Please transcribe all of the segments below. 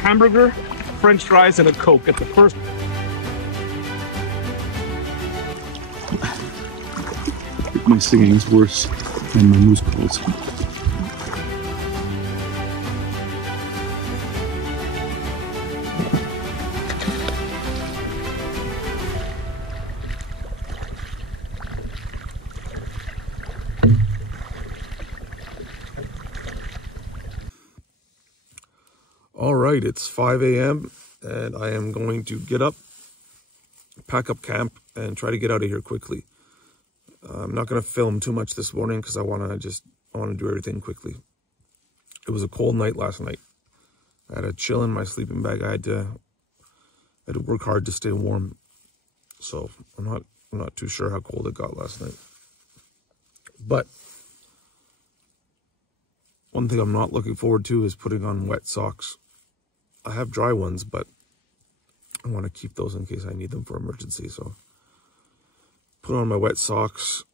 hamburger, French fries, and a Coke at the first. My singing is worse than my moose calls. All right, it's 5 a.m. and I am going to get up, pack up camp, and try to get out of here quickly. I'm not going to film too much this morning because I want to do everything quickly. It was a cold night last night. I had a chill in my sleeping bag. I had to work hard to stay warm. So I'm not too sure how cold it got last night. But one thing I'm not looking forward to is putting on wet socks. I have dry ones, but I want to keep those in case I need them for emergency. So put on my wet socks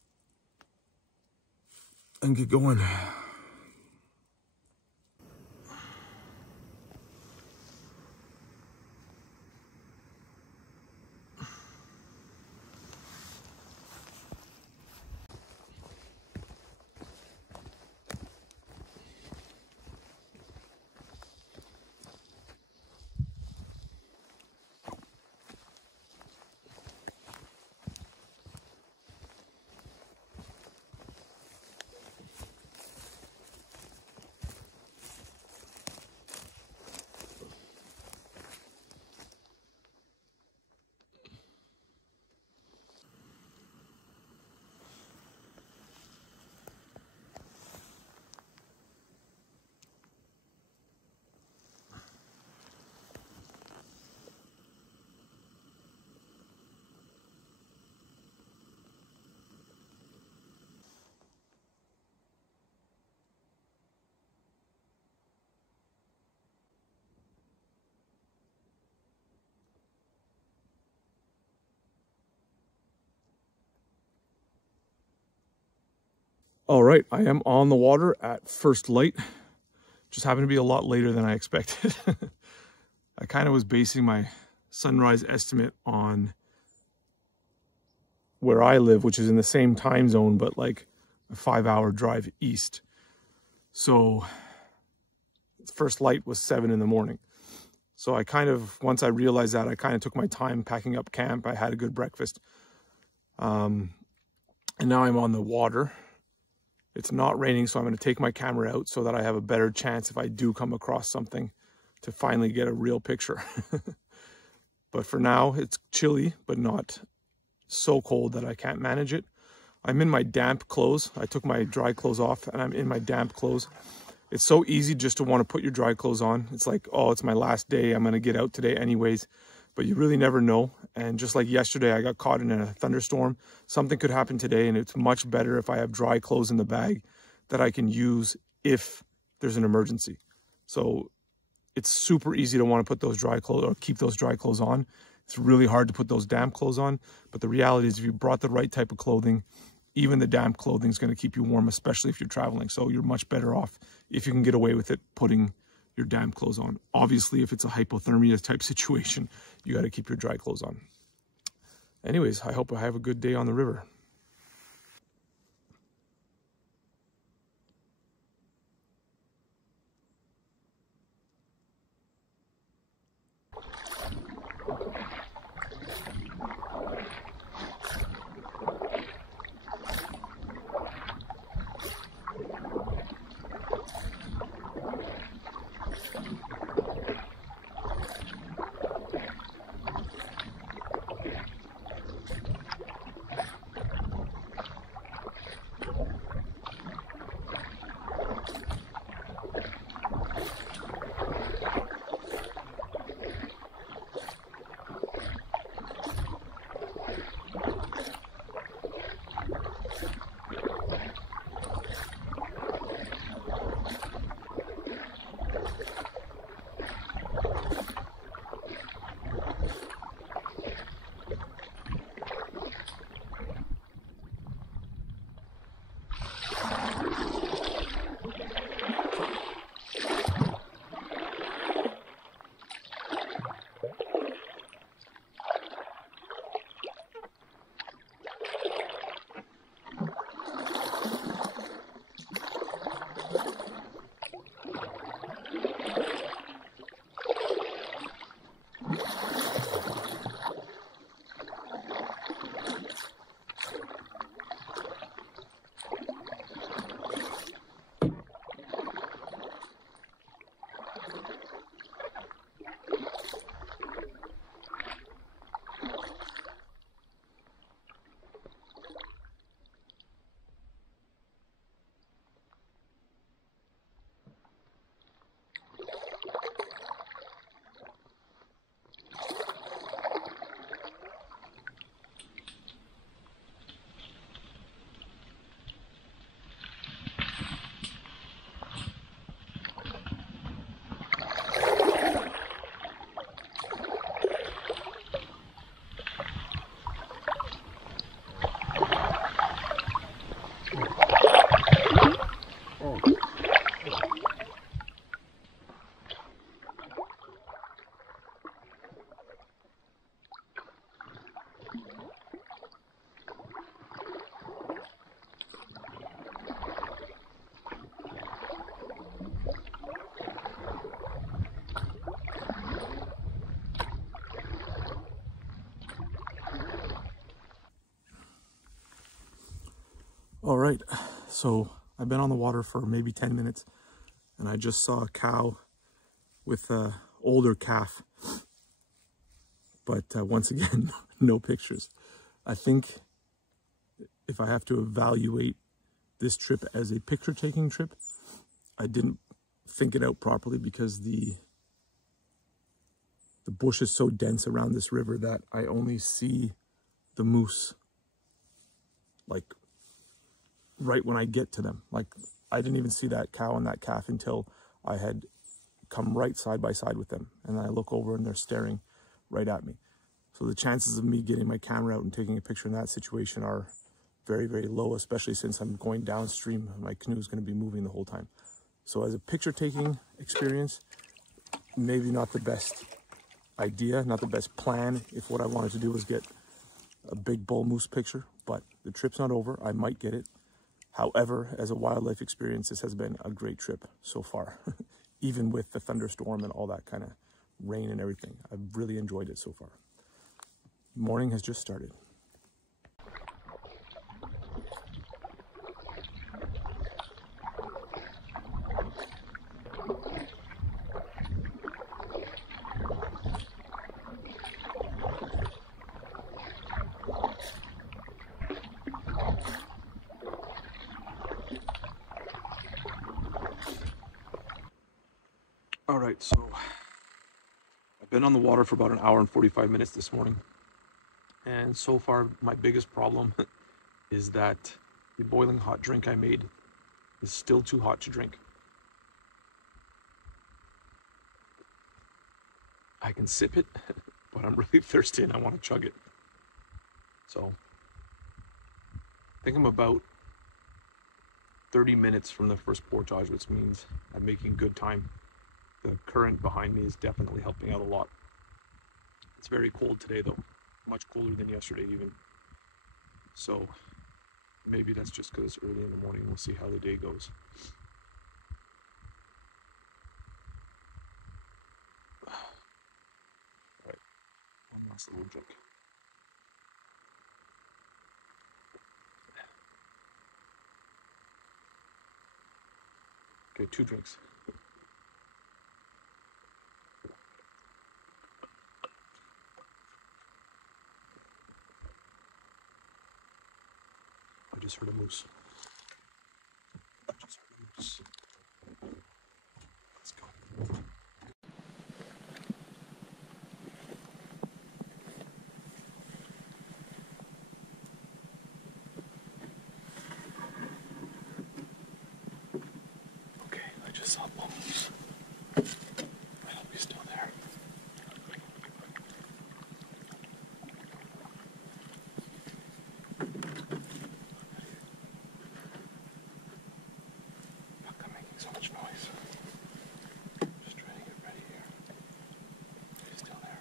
and get going. All right, I am on the water at first light. Just happened to be a lot later than I expected. I kind of was basing my sunrise estimate on where I live, which is in the same time zone, but like a 5-hour drive east. So first light was 7 in the morning. So I kind of, once I realized that, I kind of took my time packing up camp. I had a good breakfast. And now I'm on the water. It's not raining, so I'm going to take my camera out so that I have a better chance if I do come across something to finally get a real picture. But for now, it's chilly, but not so cold that I can't manage it. I'm in my damp clothes. I took my dry clothes off and I'm in my damp clothes. It's so easy just to want to put your dry clothes on. It's like, oh, it's my last day. I'm going to get out today anyways. But you really never know. And just like yesterday, I got caught in a thunderstorm. Something could happen today, and it's much better if I have dry clothes in the bag that I can use if there's an emergency. So it's super easy to want to put those dry clothes or keep those dry clothes on. It's really hard to put those damp clothes on. But the reality is if you brought the right type of clothing, even the damp clothing is going to keep you warm, especially if you're traveling. So you're much better off if you can get away with it putting your damp clothes on. Obviously, if it's a hypothermia type situation, you got to keep your dry clothes on. Anyways, I hope I have a good day on the river. All right, so I've been on the water for maybe 10 minutes and I just saw a cow with a older calf, but once again, no pictures. I think if I have to evaluate this trip as a picture taking trip, I didn't think it out properly because the bush is so dense around this river that I only see the moose like right when I get to them. Like I didn't even see that cow and that calf until I had come right side by side with them. And then I look over and they're staring right at me. So the chances of me getting my camera out and taking a picture in that situation are very, very low, especially since I'm going downstream. My canoe is going to be moving the whole time. So as a picture taking experience, maybe not the best idea, not the best plan if what I wanted to do was get a big bull moose picture, but the trip's not over. I might get it. However, as a wildlife experience, this has been a great trip so far, even with the thunderstorm and all that kind of rain and everything. I've really enjoyed it so far. Morning has just started. All right, so I've been on the water for about an hour and 45 minutes this morning. And so far, my biggest problem is that the boiling hot drink I made is still too hot to drink. I can sip it, but I'm really thirsty and I want to chug it. So I think I'm about 30 minutes from the first portage, which means I'm making good time. The current behind me is definitely helping out a lot. It's very cold today though, much colder than yesterday even. So maybe that's just because it's early in the morning. We'll see how the day goes. All right, one last little drink. Okay, 2 drinks. I just heard a moose. Let's go. Okay, I just saw a moose. I hope he's still there. Fuck, I'm making so much noise. Just trying to get ready here. He's still there.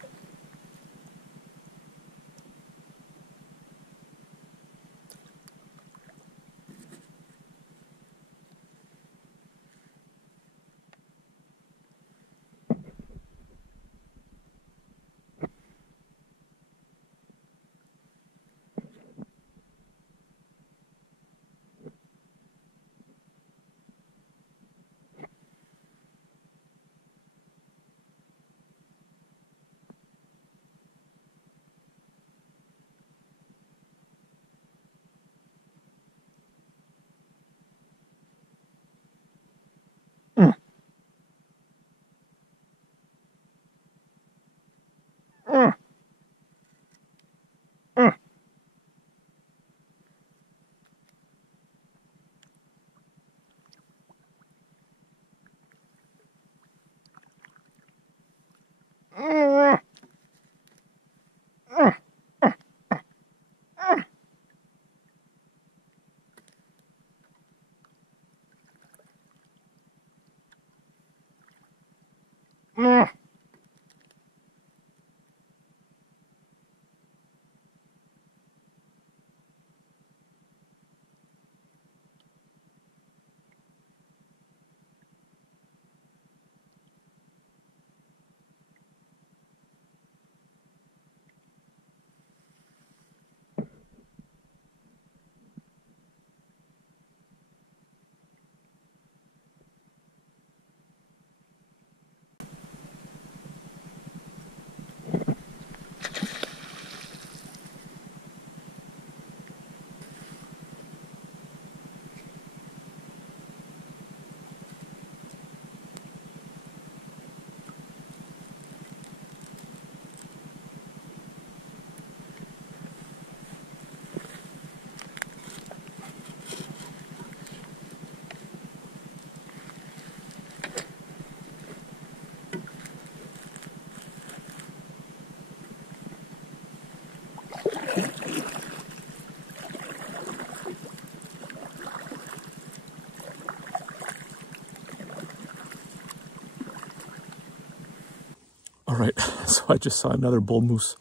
All right, so I just saw another bull moose.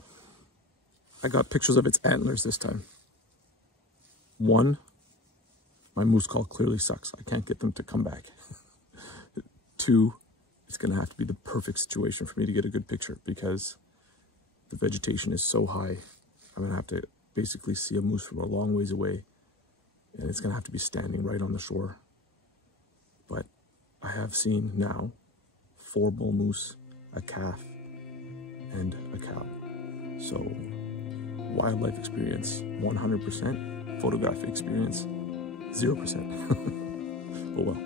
I got pictures of its antlers this time. One, my moose call clearly sucks. I can't get them to come back. Two, it's gonna have to be the perfect situation for me to get a good picture because the vegetation is so high. I'm gonna have to basically see a moose from a long ways away, and it's gonna have to be standing right on the shore. But I have seen now 4 bull moose, a calf, and a cow. So wildlife experience 100%, photographic experience 0%. Oh well.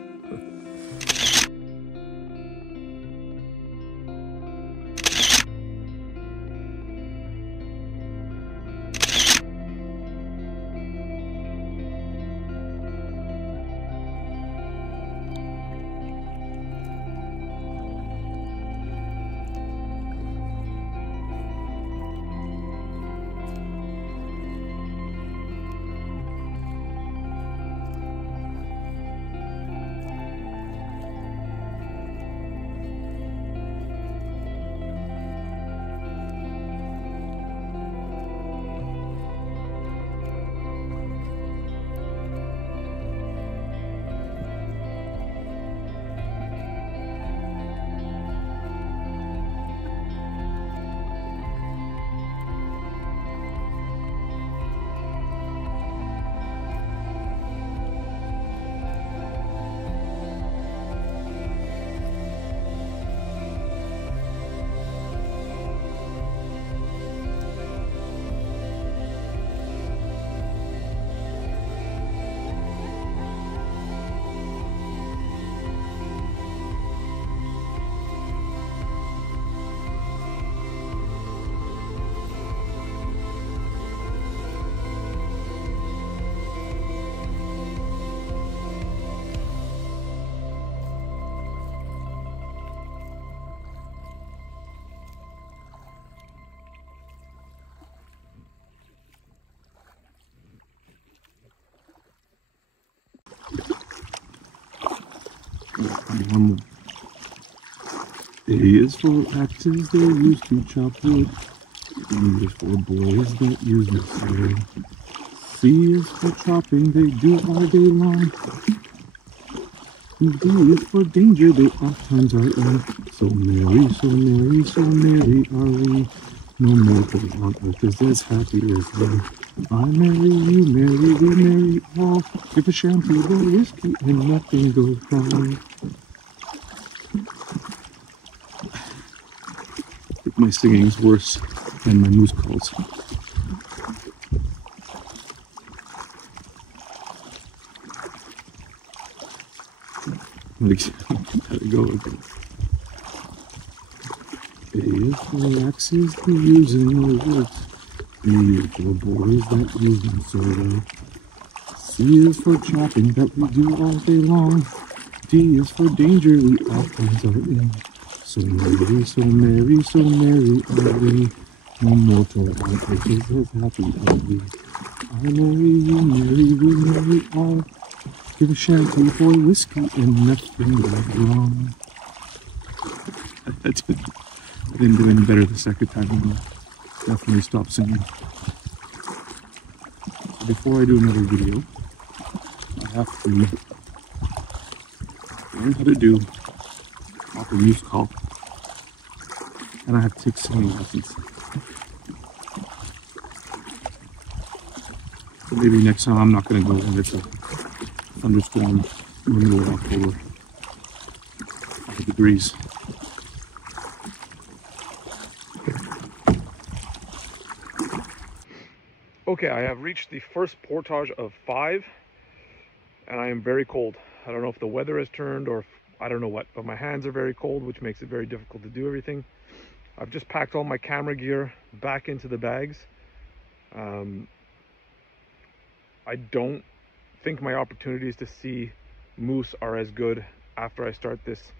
One more. A is for axes they use to chop wood. B is for boys that use the saw. C is for chopping they do all day long. D is for danger they oft times are in. So merry, so merry, so merry are we. No mortal on earth is as happy as we. I marry, you marry, we marry all. Give a champagne or whiskey and nothing goes wrong. My singing is worse than my moose calls. Let it go again. A is for axes we use in the woods. B is for boys that use them so well. C is for chopping that we do all day long. D is for danger we oftentimes are in. So merry, so merry, so merry are we. No mortal on earth is as happy as we. I marry, you marry, we marry all. Give a shanty for whiskey and nothing goes wrong. I didn't do any better the second time. I'll definitely stop singing. Before I do another video, I have to learn how to do proper moose call. And I have to take singing lessons. So maybe next time I'm not going to go when it's a thunderstorm in the middle of October. 5 degrees. Okay, I have reached the first portage of 5, and I am very cold. I don't know if the weather has turned or if, I don't know what, but my hands are very cold, which makes it very difficult to do everything. I've just packed all my camera gear back into the bags. I don't think my opportunities to see moose are as good after I start this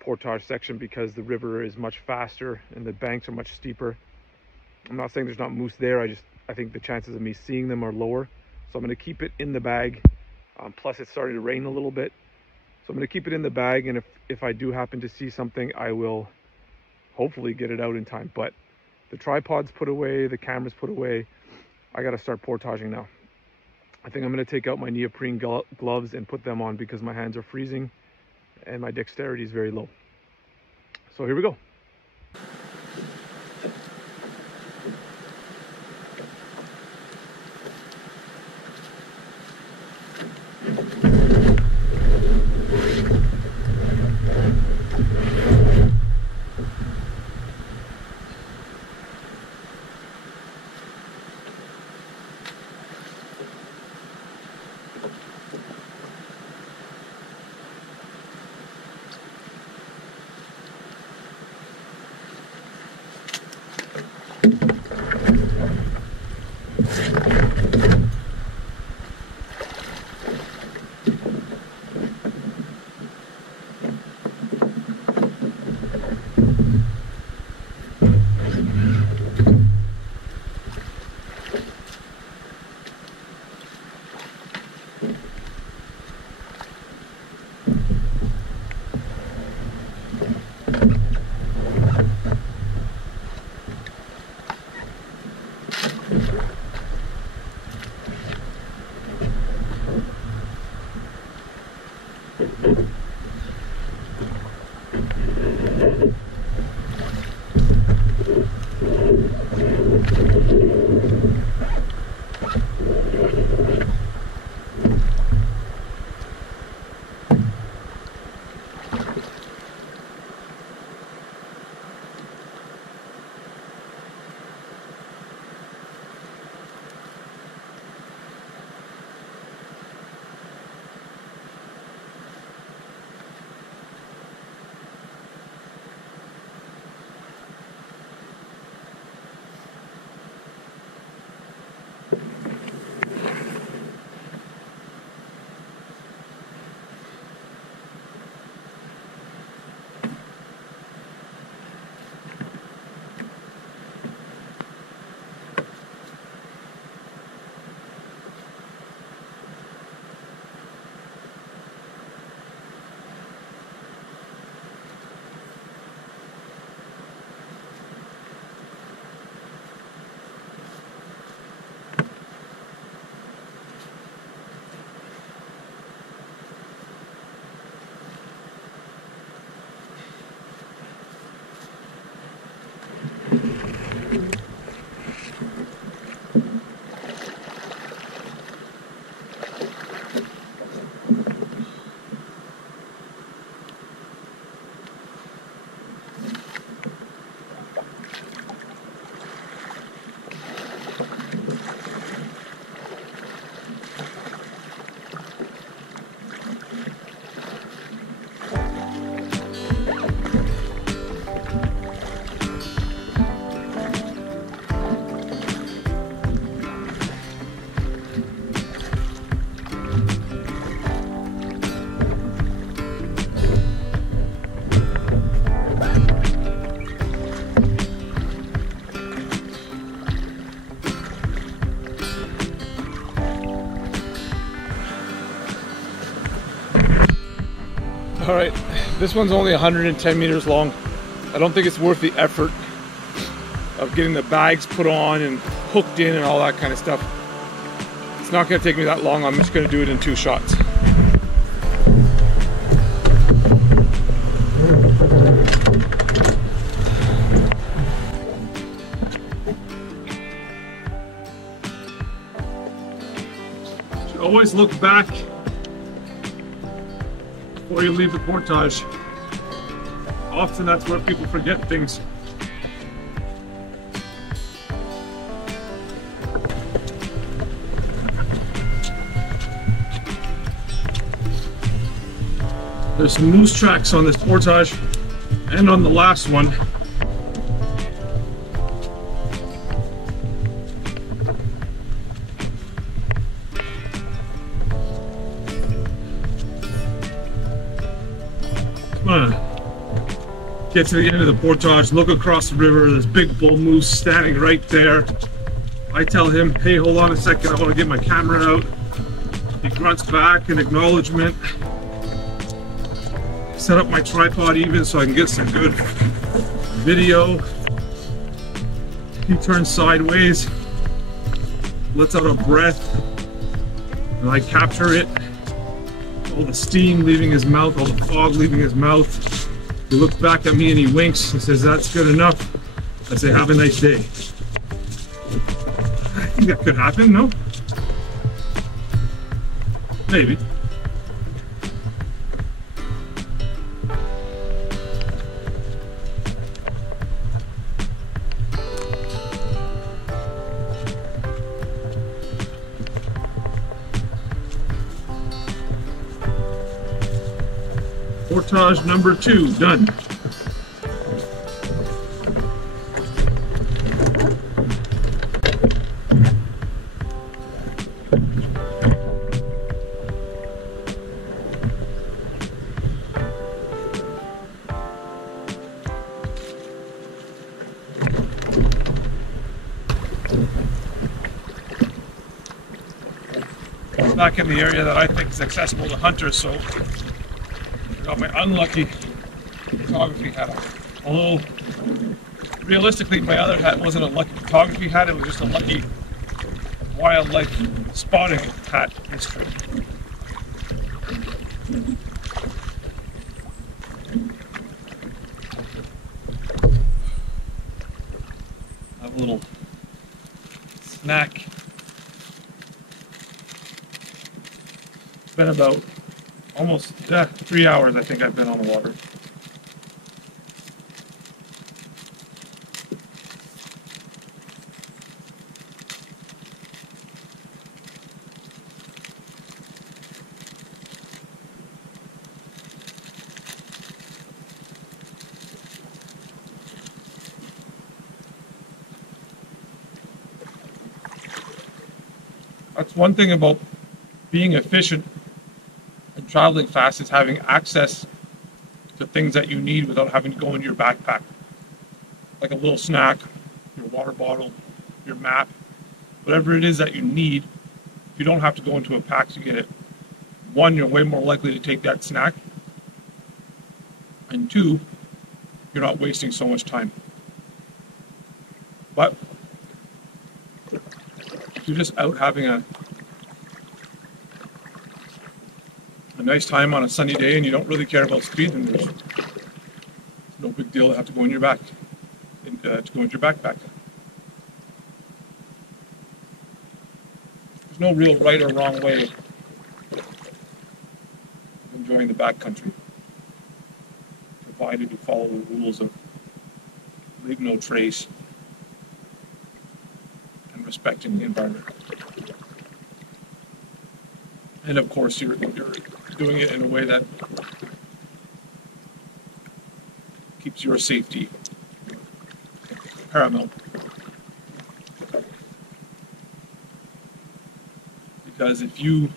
portage section because the river is much faster and the banks are much steeper. I'm not saying there's not moose there, I think the chances of me seeing them are lower. So I'm going to keep it in the bag. Plus it's starting to rain a little bit. So I'm going to keep it in the bag, and if I do happen to see something, I will hopefully get it out in time. But the tripod's put away, the camera's put away. I got to start portaging now. I think I'm going to take out my neoprene gloves and put them on because my hands are freezing and my dexterity is very low. So here we go. All right, this one's only 110 meters long. I don't think it's worth the effort of getting the bags put on and hooked in and all that kind of stuff. It's not gonna take me that long. I'm just gonna do it in 2 shots. Should always look back before you leave the portage. Often that's where people forget things. There's some moose tracks on this portage and on the last one. Get to the end of the portage, look across the river, there's big bull moose standing right there. I tell him, hey, hold on a second, I want to get my camera out. He grunts back in acknowledgement. set up my tripod even so I can get some good video. He turns sideways, lets out a breath, and I capture it. All the steam leaving his mouth, all the fog leaving his mouth. He looks back at me and he winks and says, "That's good enough." I say, "Have a nice day." I think that could happen, no? Maybe. Portage number 2, done. Back in the area that I think is accessible to hunters, so I got my unlucky photography hat on. Although, realistically, my other hat wasn't a lucky photography hat, it was just a lucky wildlife spotting hat this trip. Have a little snack. It's been about almost 3 hours, I think I've been on the water. That's one thing about being efficient and traveling fast, is having access to things that you need without having to go into your backpack. Like a little snack, your water bottle, your map, whatever it is that you need. You don't have to go into a pack to get it. One, you're way more likely to take that snack. And two, you're not wasting so much time. But if you're just out having a nice time on a sunny day and you don't really care about speed, then there's no big deal to have to go in your backpack. There's no real right or wrong way of enjoying the backcountry, provided you follow the rules of leave no trace and respecting the environment. And of course, you're doing it in a way that keeps your safety paramount. Because if you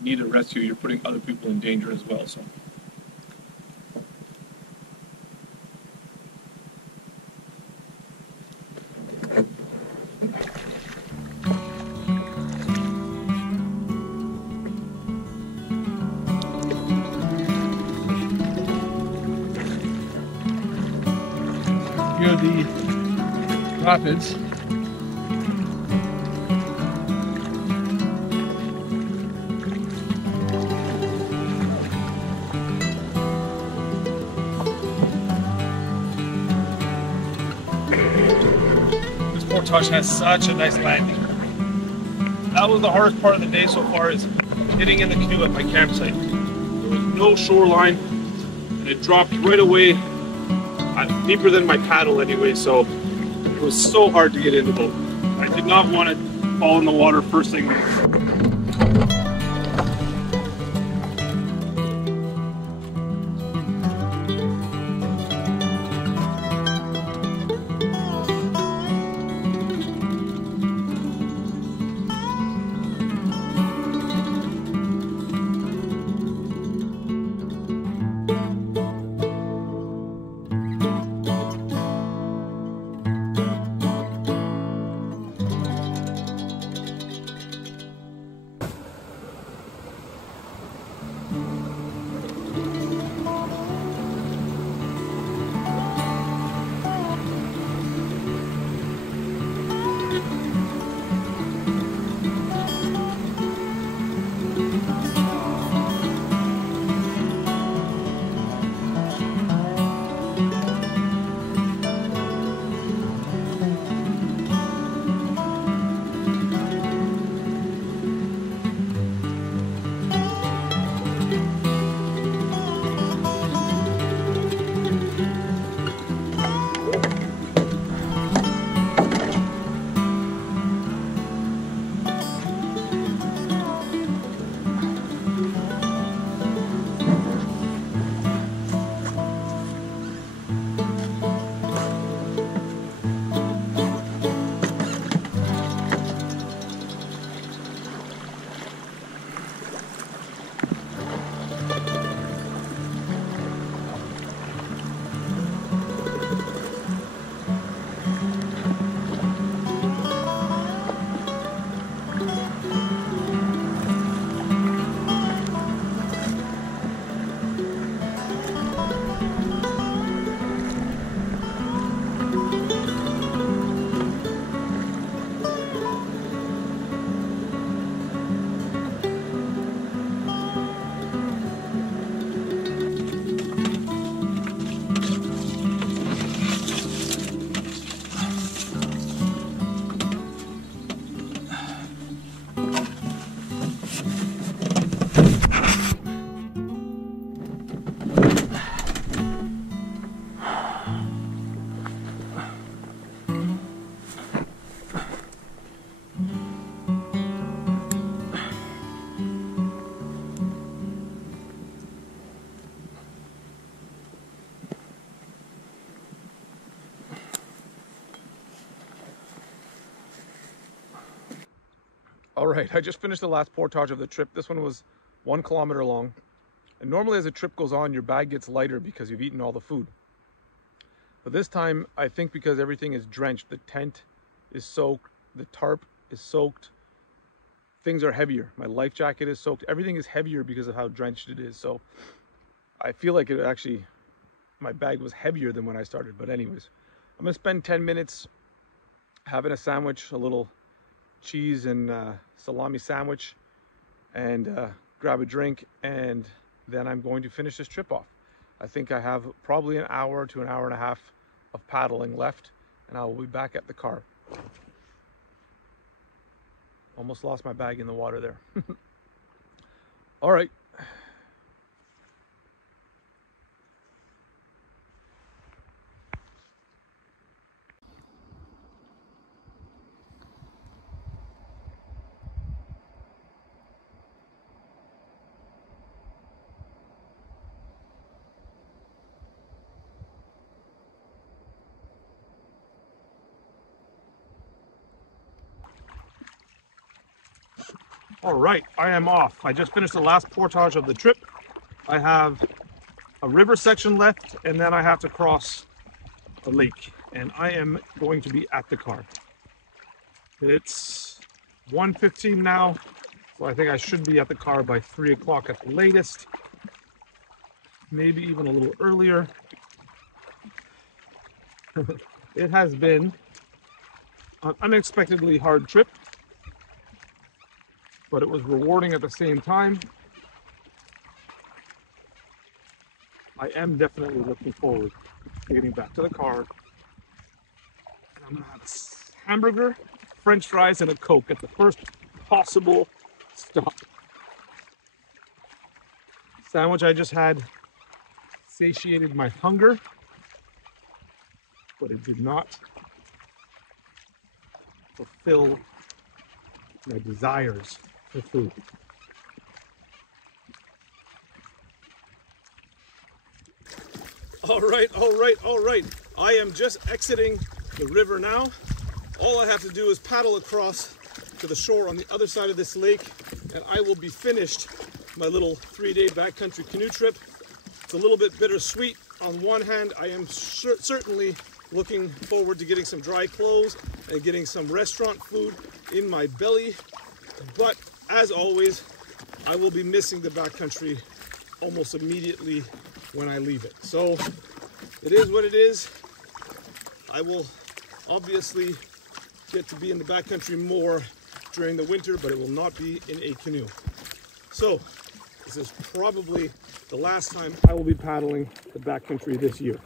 need a rescue, you're putting other people in danger as well. So. Here are the rapids. This portage has such a nice landing. That was the hardest part of the day so far, is getting in the canoe at my campsite. There was no shoreline, and it dropped right away. Deeper than my paddle anyway, so it was so hard to get in the boat. I did not want to fall in the water first thing. All right, I just finished the last portage of the trip. This one was 1 kilometer long. And normally as the trip goes on, your bag gets lighter because you've eaten all the food. But this time, I think because everything is drenched, the tent is soaked, the tarp is soaked, things are heavier. My life jacket is soaked. Everything is heavier because of how drenched it is. So I feel like it actually, my bag was heavier than when I started. But anyways, I'm gonna spend 10 minutes having a sandwich, a little cheese and salami sandwich, and grab a drink, and then I'm going to finish this trip off. I think I have probably an hour to an hour and a half of paddling left, and I will be back at the car. Almost lost my bag in the water there. All right. All right, I am off. I just finished the last portage of the trip. I have a river section left, and then I have to cross a lake, and I am going to be at the car. It's 1:15 now, so I think I should be at the car by 3 o'clock at the latest, maybe even a little earlier. It has been an unexpectedly hard trip, but it was rewarding at the same time. I am definitely looking forward to getting back to the car. And I'm gonna have a hamburger, French fries, and a Coke at the first possible stop. Sandwich I just had satiated my hunger, but it did not fulfill my desires for food. All right. I am just exiting the river now. All I have to do is paddle across to the shore on the other side of this lake, and I will be finished my little 3-day backcountry canoe trip. It's a little bit bittersweet. On one hand, I am certainly looking forward to getting some dry clothes and getting some restaurant food in my belly. But as always, I will be missing the backcountry almost immediately when I leave it. So it is what it is. I will obviously get to be in the backcountry more during the winter, but it will not be in a canoe. So this is probably the last time I will be paddling the backcountry this year.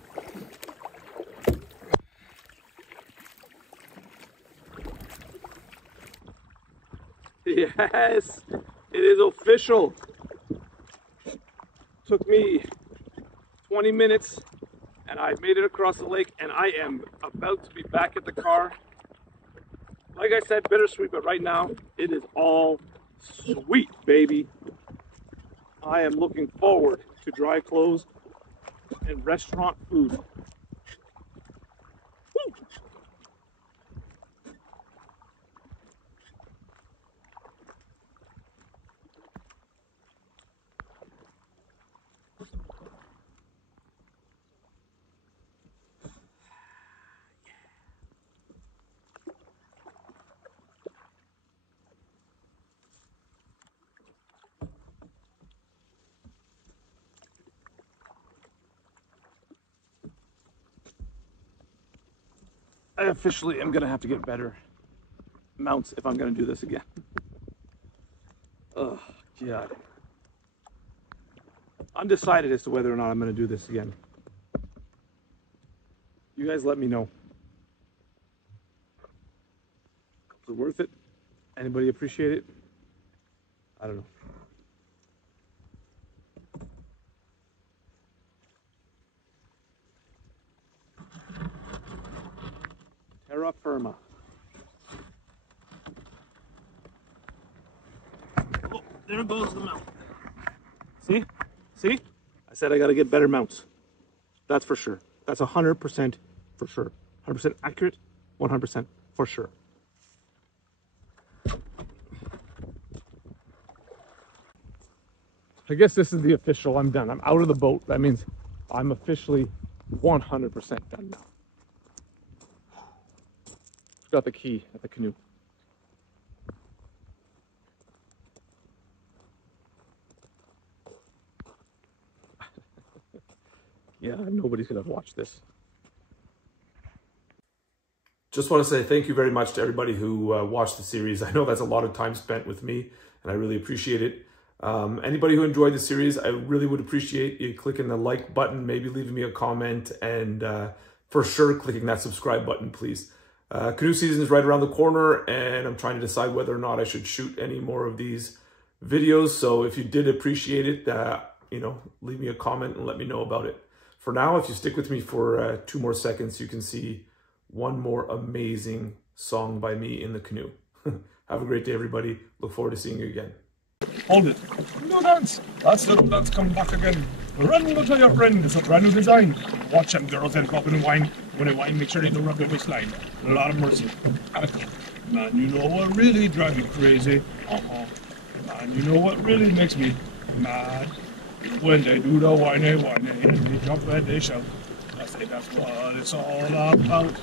Yes, it is official. Took me 20 minutes and I made it across the lake, and I am about to be back at the car. Like I said, bittersweet, but right now it is all sweet, baby. I am looking forward to dry clothes and restaurant food. Woo! I officially am gonna have to get better mounts if I'm gonna do this again. Oh, God. Undecided as to whether or not I'm gonna do this again. You guys let me know. Was it worth it? Anybody appreciate it? I don't know. Terra firma. Oh, there goes the mount. See? See? I said I gotta get better mounts. That's for sure. That's 100% for sure. 100% accurate, 100% for sure. I guess this is the official, I'm done. I'm out of the boat. That means I'm officially 100% done now. Got the key at the canoe. Yeah, nobody's gonna watch this. Just want to say thank you very much to everybody who watched the series. I know that's a lot of time spent with me, and I really appreciate it. Anybody who enjoyed the series, I really would appreciate you clicking the like button, maybe leaving me a comment, and for sure clicking that subscribe button, please. Canoe season is right around the corner, and I'm trying to decide whether or not I should shoot any more of these videos. So if you did appreciate it, you know, leave me a comment and let me know about it. For now, if you stick with me for 2 more seconds, you can see one more amazing song by me in the canoe. Have a great day, everybody. Look forward to seeing you again. Hold it. No dance. That's the dance come back again. Run, go tell your friend. It's a brand new design. Watch them girls and go up and wine. When they wine, make sure they don't rub their waistline. A lot of mercy. Man, you know what really drives me crazy? Man, you know what really makes me mad? When they do the whiny, and they jump and they shout. I say that's what it's all about.